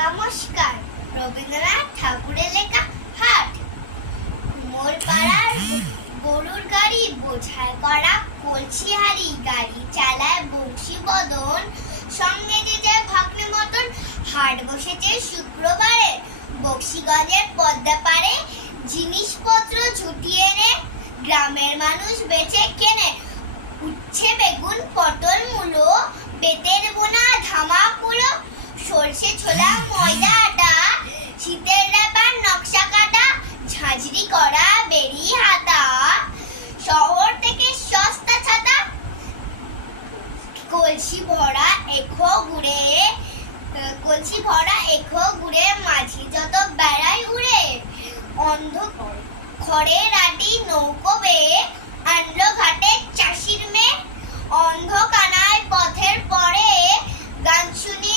নমস্কার। রবীন্দ্রনাথ ঠাকুরের লেখা হাট। মোর পাড়ার গরুর গাড়ি বোঝাই করা কলসি হাড়ি, গাড়ি চালায় বংশী বদন, সঙ্গে যে যায় ভাগ্নে মতন। হাট বসেছে শুক্রবারে, বক্সিগঞ্জের পদ্মা পারে, জিনিসপত্র ঝুটিয়ে এনে গ্রামের মানুষ বেচে কেনে। উচ্ছে বেগুন পটল মূলো, বেতের বোনা ধামা কুলো, সরষে ছোলা ময়দা আটা, শীতের রাবার নকশা কাটা, ঝাঁঝরি করা বেরি হাতা, শহর থেকে সস্তা ছাতা, কলসি ভরা এখো গুড়ে, কলসি ভরা এখো গুড়ে, মাঝি যত বেড়ায় উড়ে। অন্ধ খড়ের আটি নৌকো বেয়ে আনলো ঘাটে চাষির মেয়ে, অন্ধ কানায় পথের পরে গান শুনি